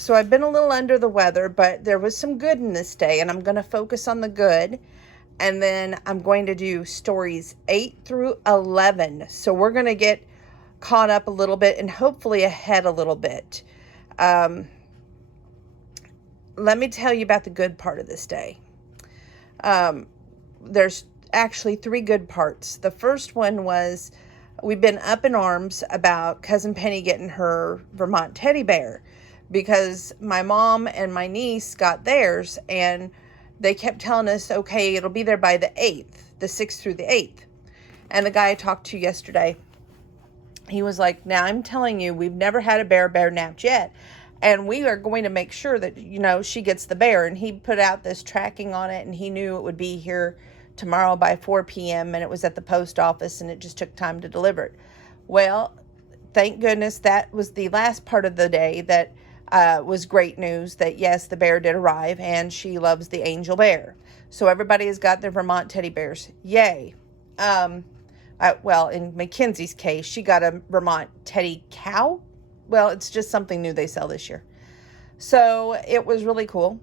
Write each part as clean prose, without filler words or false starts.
So I've been a little under the weather, but there was some good in this day, and I'm going to focus on the good. And then I'm going to do stories 8 through 11. So we're going to get caught up a little bit and hopefully ahead a little bit. Let me tell you about the good part of this day. There's actually 3 good parts. The first one was we've been up in arms about Cousin Penny getting her Vermont teddy bear because my mom and my niece got theirs, and they kept telling us, okay, it'll be there by the 8th, the 6th through the 8th. And the guy I talked to yesterday, he was like, now I'm telling you, we've never had a bear napped yet. And we are going to make sure that, she gets the bear. And he put out this tracking on it, and he knew it would be here tomorrow by 4 p.m. And it was at the post office, and it just took time to deliver it. Well, thank goodness that was the last part of the day that was great news that, yes, the bear did arrive, and she loves the angel bear. So everybody has got their Vermont teddy bears. Yay. Well, in Mackenzie's case, she got a Vermont teddy cow. Well, it's just something new they sell this year. So it was really cool.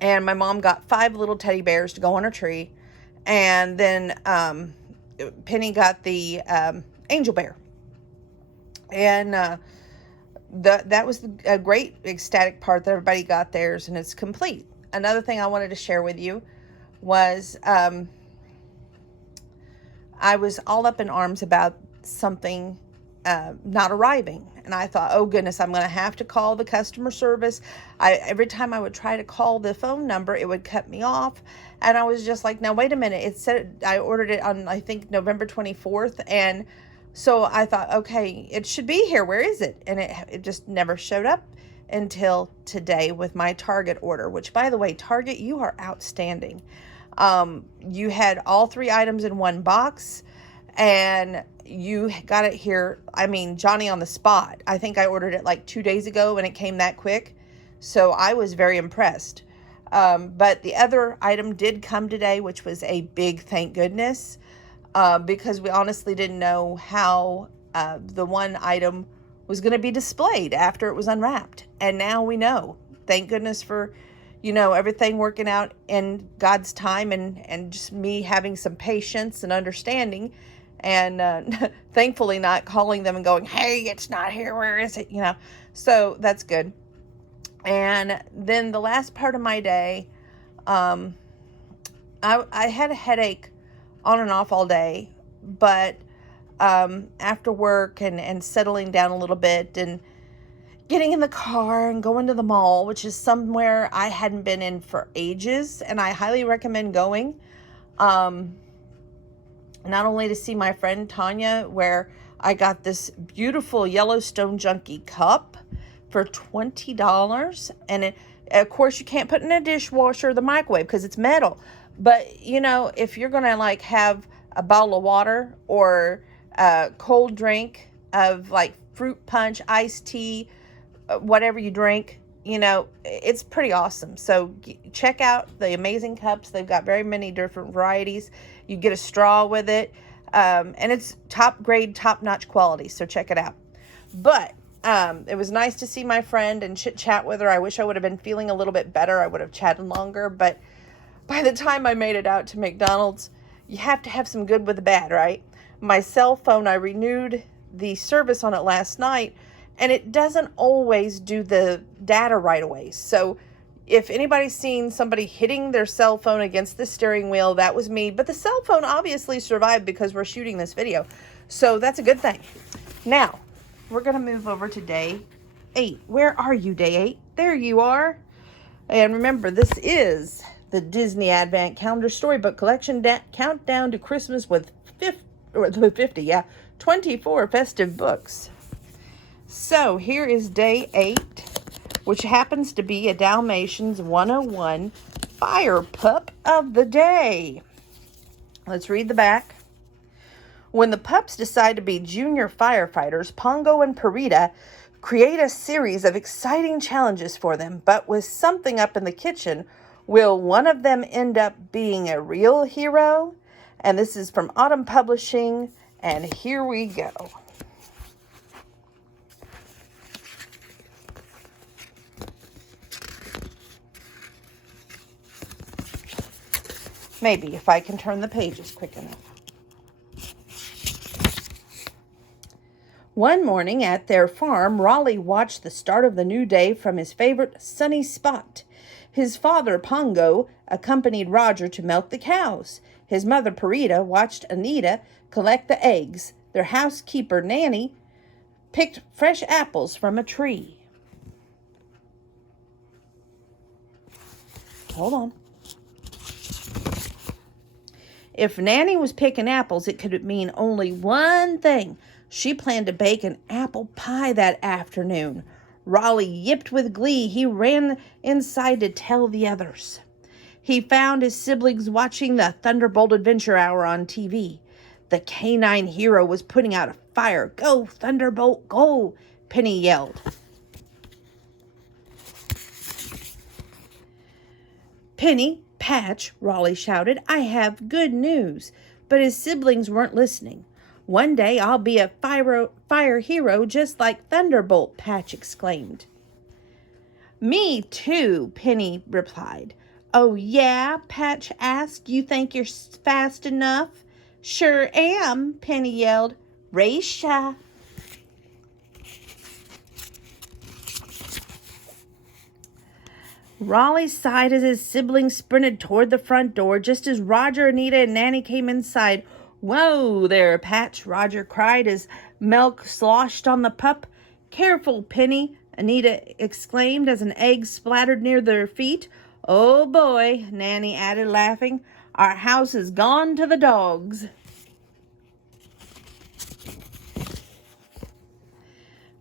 And my mom got 5 little teddy bears to go on her tree. And then Penny got the angel bear. And that was a great ecstatic part that everybody got theirs, and it's complete. Another thing I wanted to share with you was I was all up in arms about something not arriving. And I thought, oh goodness, I'm going to have to call the customer service. Every time I would try to call the phone number, it would cut me off. And I was just like, now wait a minute. It said I ordered it on, I think, November 24th. And so I thought, okay, it should be here. Where is it? And it just never showed up until today with my Target order, which, by the way, Target, you are outstanding. You had all 3 items in one box, and you got it here. I mean, Johnny on the spot. I think I ordered it like 2 days ago, and it came that quick. So I was very impressed. But the other item did come today, which was a big thank goodness, because we honestly didn't know how the one item was going to be displayed after it was unwrapped. And now we know. Thank goodness for, everything working out in God's time, and just me having some patience and understanding, and thankfully not calling them and going, hey, it's not here, where is it? So that's good. And then the last part of my day, I had a headache on and off all day, but after work and settling down a little bit and getting in the car and going to the mall, which is somewhere I hadn't been in for ages, and I highly recommend going, not only to see my friend Tanya, where I got this beautiful Yellowstone Junkie cup for $20, and of course you can't put it in a dishwasher or the microwave because it's metal. But if you're gonna like have a bottle of water or a cold drink of like fruit punch, iced tea, whatever you drink, it's pretty awesome. So check out the amazing cups. They've got very many different varieties. You get a straw with it, and it's top grade, top notch quality. So check it out. But it was nice to see my friend and chit chat with her. I wish I would have been feeling a little bit better. I would have chatted longer, but by the time I made it out to McDonald's, you have to have some good with the bad, right? My cell phone, I renewed the service on it last night, and it doesn't always do the data right away. So if anybody's seen somebody hitting their cell phone against the steering wheel, that was me. But the cell phone obviously survived because we're shooting this video. So that's a good thing. Now, we're going to move over to day 8. Where are you, day 8? There you are. And remember, this is the Disney Advent Calendar Storybook Collection Countdown to Christmas with 24 festive books. So here is day 8, which happens to be a Dalmatians 101 Fire Pup of the Day. Let's read the back. When the pups decide to be junior firefighters, Pongo and Perita create a series of exciting challenges for them. But with something up in the kitchen, will one of them end up being a real hero? And this is from Autumn Publishing, and here we go. Maybe if I can turn the pages quick enough. One morning at their farm, Raleigh watched the start of the new day from his favorite sunny spot. His father, Pongo, accompanied Roger to milk the cows. His mother, Perita, watched Anita collect the eggs. Their housekeeper, Nanny, picked fresh apples from a tree. Hold on. If Nanny was picking apples, it could mean only one thing. She planned to bake an apple pie that afternoon. Raleigh yipped with glee. He ran inside to tell the others. He found his siblings watching the Thunderbolt Adventure Hour on TV. The canine hero was putting out a fire. "Go, Thunderbolt, go!" Penny yelled. "Penny, Patch," Raleigh shouted, "I have good news." But his siblings weren't listening. "One day I'll be a fire hero just like Thunderbolt," Patch exclaimed. "Me too," Penny replied. "Oh yeah?" Patch asked. "You think you're fast enough?" "Sure am," Penny yelled. "Racia." Raleigh sighed as his siblings sprinted toward the front door just as Roger, Anita, and Nanny came inside. "Whoa there, Patch," Roger cried as milk sloshed on the pup. "Careful, Penny," Anita exclaimed as an egg splattered near their feet. "Oh boy," Nanny added, laughing. "Our house is gone to the dogs."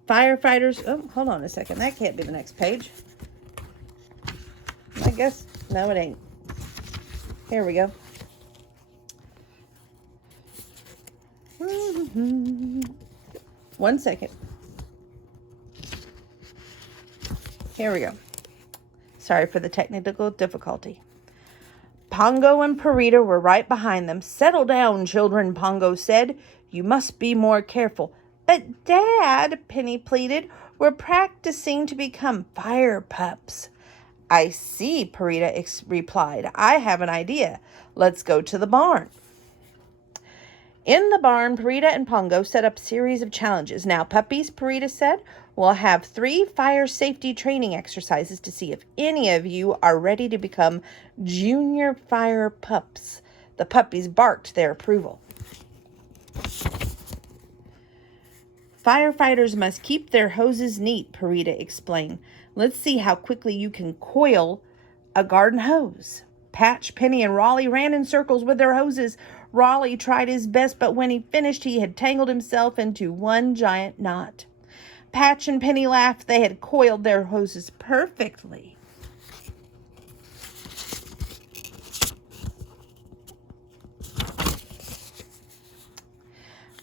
Firefighters, oh, hold on a second. That can't be the next page. I guess, no, it ain't. Here we go. One second. Here we go. Sorry for the technical difficulty. Pongo and Perita were right behind them. "Settle down, children," Pongo said. "You must be more careful." "But Dad," Penny pleaded, "we're practicing to become fire pups." "I see," Perita replied. "I have an idea. Let's go to the barn." In the barn, Perita and Pongo set up a series of challenges. "Now, puppies," Perita said, "we'll have 3 fire safety training exercises to see if any of you are ready to become junior fire pups." The puppies barked their approval. "Firefighters must keep their hoses neat," Perita explained. "Let's see how quickly you can coil a garden hose." Patch, Penny, and Raleigh ran in circles with their hoses. Raleigh tried his best, but when he finished, he had tangled himself into one giant knot. Patch and Penny laughed. They had coiled their hoses perfectly.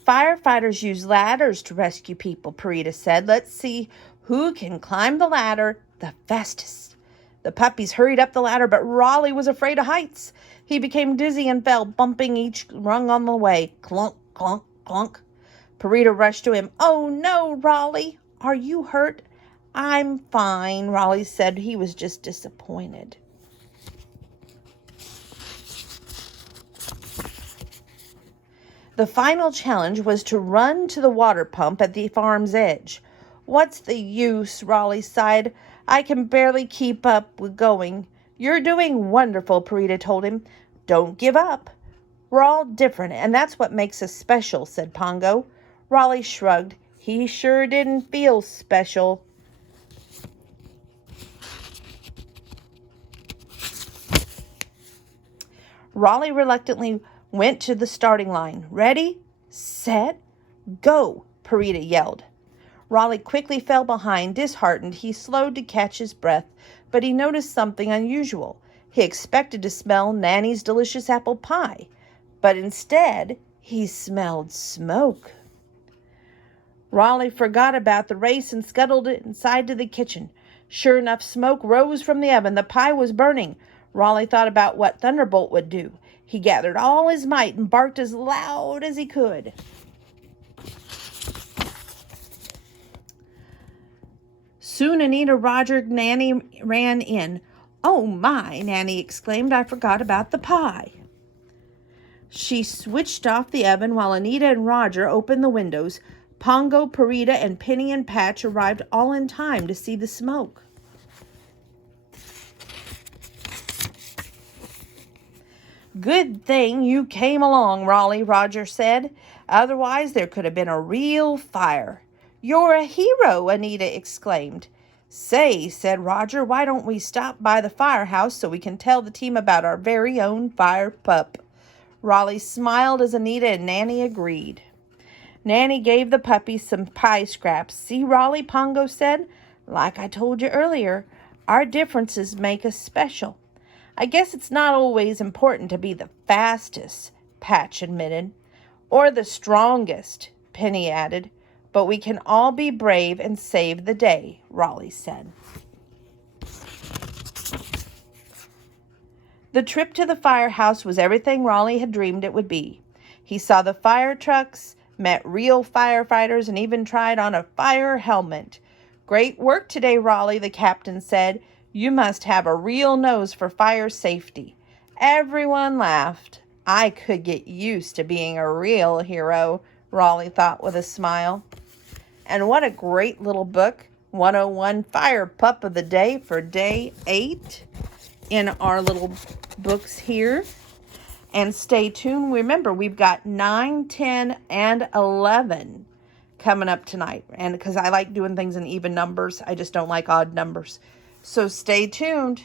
"Firefighters use ladders to rescue people," Perita said. "Let's see who can climb the ladder the fastest." The puppies hurried up the ladder, but Raleigh was afraid of heights. He became dizzy and fell, bumping each rung on the way. Clunk, clunk, clunk. Perita rushed to him. "Oh, no, Raleigh. Are you hurt?" "I'm fine," Raleigh said. He was just disappointed. The final challenge was to run to the water pump at the farm's edge. "What's the use?" Raleigh sighed. "I can barely keep up with going." "You're doing wonderful," Perita told him. "Don't give up." "We're all different, and that's what makes us special," said Pongo. Raleigh shrugged. He sure didn't feel special. Raleigh reluctantly went to the starting line. "Ready, set, go," Perita yelled. Raleigh quickly fell behind. Disheartened, he slowed to catch his breath, but he noticed something unusual. He expected to smell Nanny's delicious apple pie, but instead he smelled smoke. Raleigh forgot about the race and scuttled inside to the kitchen. Sure enough, smoke rose from the oven. The pie was burning. Raleigh thought about what Thunderbolt would do. He gathered all his might and barked as loud as he could. Soon Anita, Roger, Nanny ran in. "Oh my," Nanny exclaimed, "I forgot about the pie." She switched off the oven while Anita and Roger opened the windows. Pongo, Parita, and Penny and Patch arrived all in time to see the smoke. "Good thing you came along, Raleigh," Roger said. "Otherwise, there could have been a real fire." "You're a hero," Anita exclaimed. "Say," said Roger, "why don't we stop by the firehouse so we can tell the team about our very own fire pup?" Raleigh smiled as Anita and Nanny agreed. Nanny gave the puppy some pie scraps. "See, Raleigh," Pongo said, "like I told you earlier, our differences make us special." "I guess it's not always important to be the fastest," Patch admitted. "Or the strongest," Penny added. "But we can all be brave and save the day," Raleigh said. The trip to the firehouse was everything Raleigh had dreamed it would be. He saw the fire trucks, met real firefighters, and even tried on a fire helmet. "Great work today, Raleigh," the captain said. "You must have a real nose for fire safety." Everyone laughed. "I could get used to being a real hero," Raleigh thought with a smile. And what a great little book, 101 Fire Pup of the Day for Day 8 in our little books here. And stay tuned. Remember, we've got 9, 10, and 11 coming up tonight. And because I like doing things in even numbers, I just don't like odd numbers. So stay tuned.